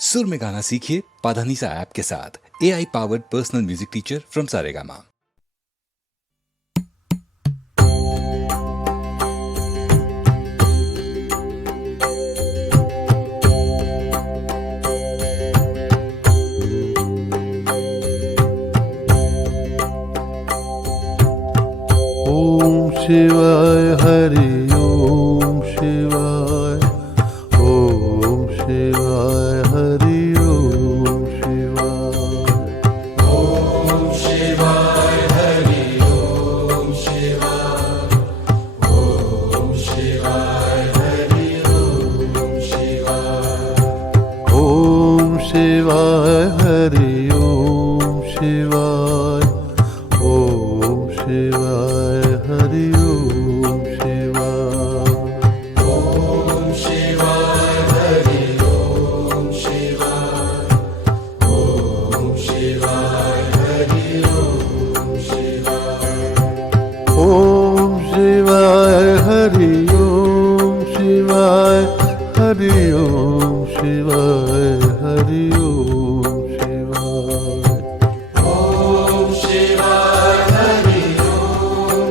सुर में गाना सीखिए पाधानीसा ऐप के साथ। AI powered personal music teacher from Saregama. ओम शिवाय हरि ओम शिवाय ओम शिवाय हरि ओम शिवाय ओम शिवाय हरि ओम शिवाय ओम शिवाय हरि ओम शिवाय ओम शिवाय हरि ओम शिवाय ओम शिवाय हरि ओम शिवाय ओम शिवाय हरि ओम शिवाय ओम शिवाय हरि ओम शिवाय ओम शिवाय हरि ओम शिवाय हरि ओम शिवाय हरि ओम शिवाय ओम शिवाय हरि ओम शिवाय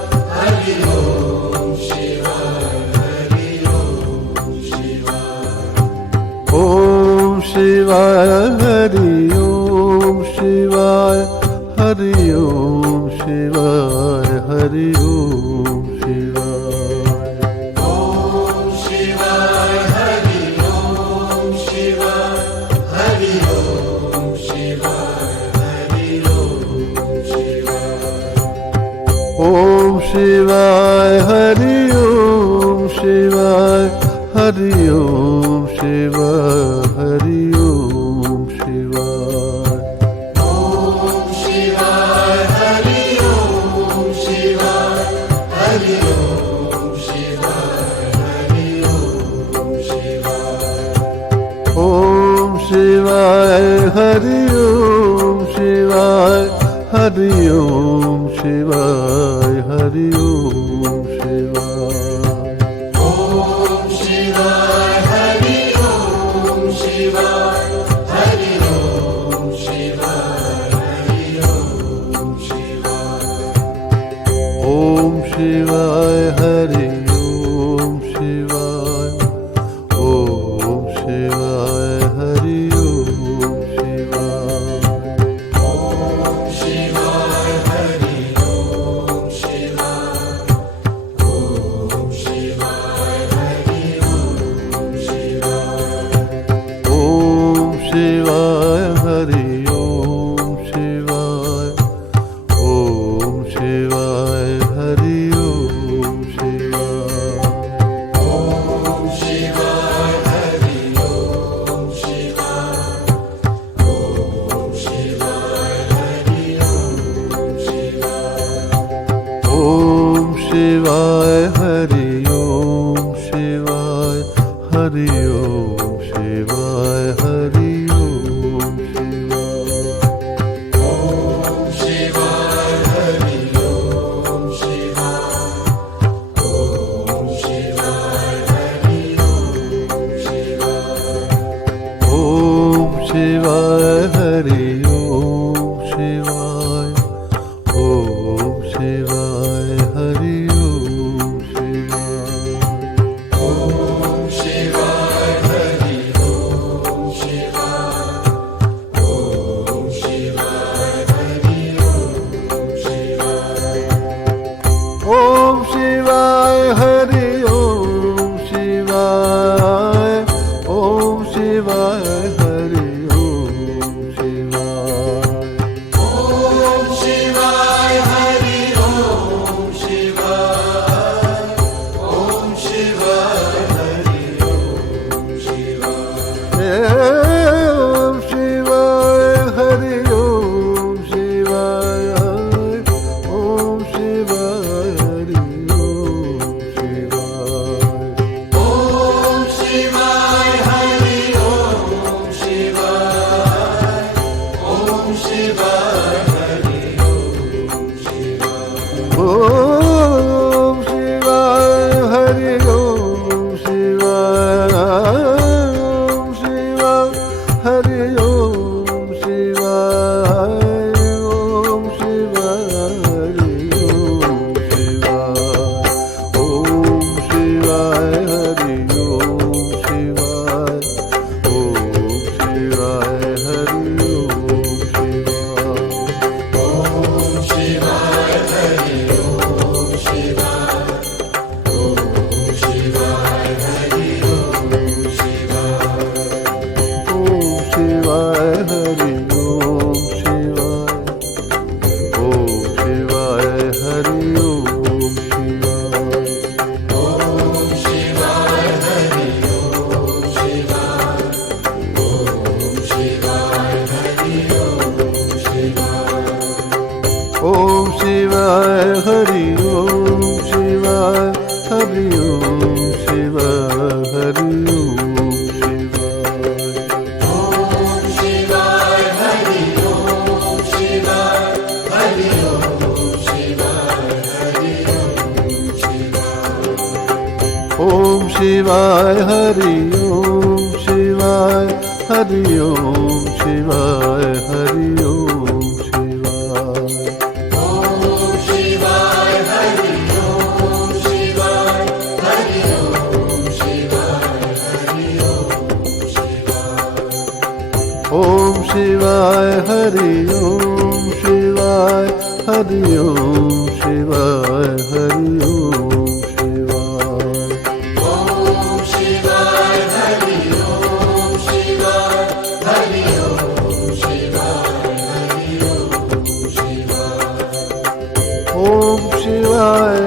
हरि ओम शिवाय हरि ओम शिवाय ओम शिवाय हरि ओम शिवाय हरि ओम शिवाय हरि ओम शिवाय ओम शिवाय हरि ओम शिवाय हरि ओम शिवाय हरि ओम शिवाय ओम शिवाय हरि ओम शिवाय हरि ओम शिवाय हरि ओम शिवाय ओम शिवाय हरि ओम शिवाय हरि ओम शिवाय हरि ओम शिवाय ओम शिवाय हरि ओम शिवाय हरि ओम शिवाय हरि ओम शिवाय ओम शिवाय हरि ओम शिवाय हरि ओम शिवाय हरि ओम शिवाय ओम शिवाय हरि ओम शिवाय ओम शिवाय हरि ओम शिवाय ओम शिवाय हरि ओम शिवाय ओम शिवाय हरि ओम शिवाय ओम शिवाय हरि ओम शिवाय ओम शिवाय हरि ओम शिवाय ओम शिवाय हरि ओम शिवाय ओम शिवाय हरि ओम शिवाय ओम शिवाय हरि ओम शिवाय हरि ओम शिवाय हरि ओम शिवाय ओम शिवाय हरि ओम शिवाय ओम शिवाय हरि ओम शिवाय ओम शिवाय हरि ओम शिवाय ओम शिवाय हरि ओम शिवाय ओम शिवाय हरि ओम शिवाय ओम शिवाय हरि ओम शिवाय ओम शिवाय हरि ओम शिवाय ओम शिवाय हरि ओम शिवाय ओम शिवाय हरि ओम शिवाय ओम शिवाय हरि ओम शिवाय ओम शिवाय हरि ओम शिवाय ओम शिवाय हरि ओम शिवाय ओम शिवाय हरि ओम शिवाय ओम शिवाय हरि ओम शिवाय ओम शिवाय हरि ओम शिवाय ओम शिवाय शिवाय हरि ओम शिवाय हरि ओम शिवाय हरि ओम शिवाय ओम शिवाय हरि ओम शिवाय हरि ओम शिवाय हरि ओम शिवाय ओम शिवाय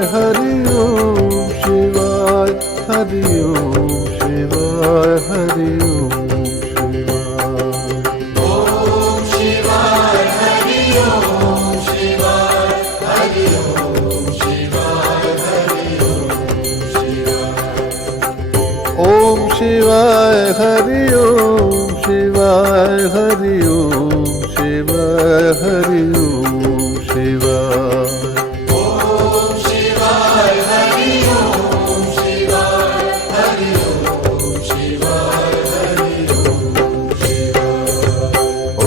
हरि ओम शिवाय हरि ओम शिवाय हरि ओम शिवाय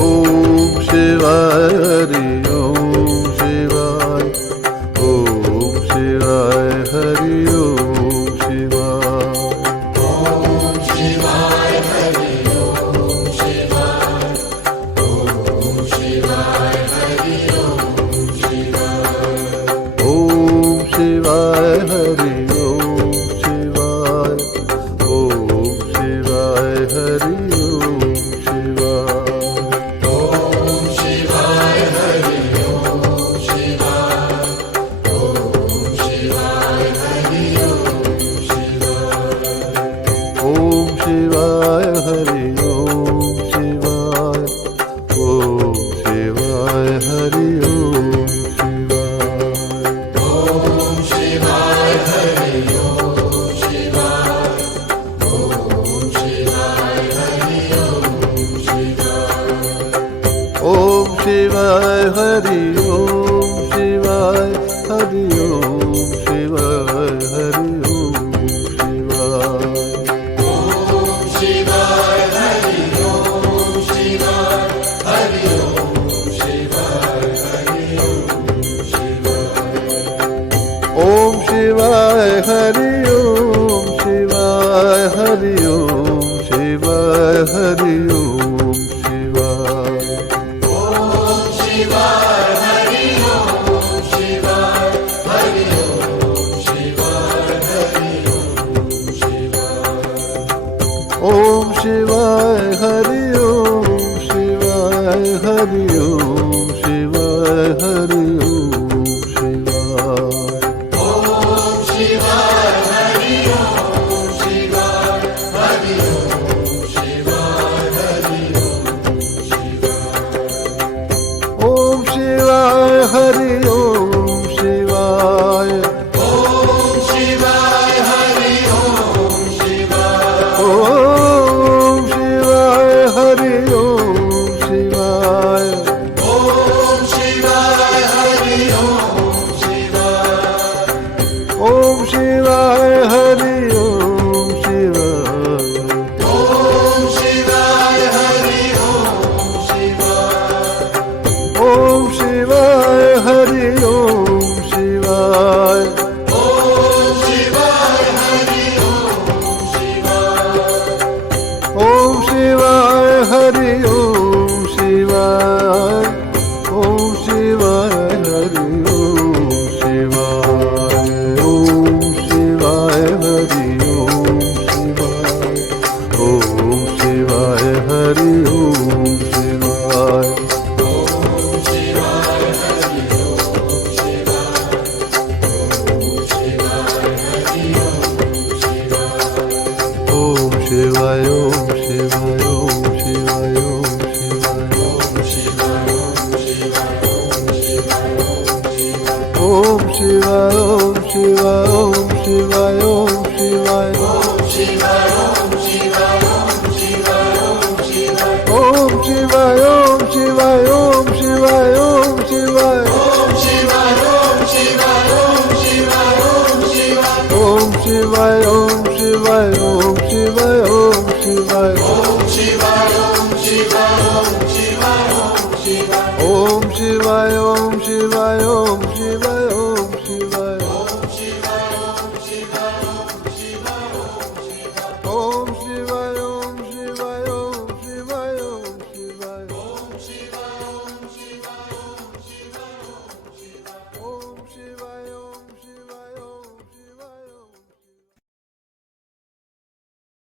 ओम शिवाय हरि ओम शिवाय हरि ओम शिवाय हरि ओम शिवाय ओम शिवाय हरि ओम शिवाय हरि ओम शिवाय हरि ओम शिवाय ओम शिवाय हरि ओम शिवाय हरि ओम शिवाय हरि ओम शिवाय ओम शिवाय हरि ओम शिवाय हरि ओम शिवाय हरि ओम शिवाय हरि ओम शिवाय ओम शिवाय ओम शिवाय ओम शिवाय ओम शिवाय ओम शिवाय ओम शिवाय ओम शिवाय ओम शिवाय ओम शिवाय ओम शिवाय ओम शिवाय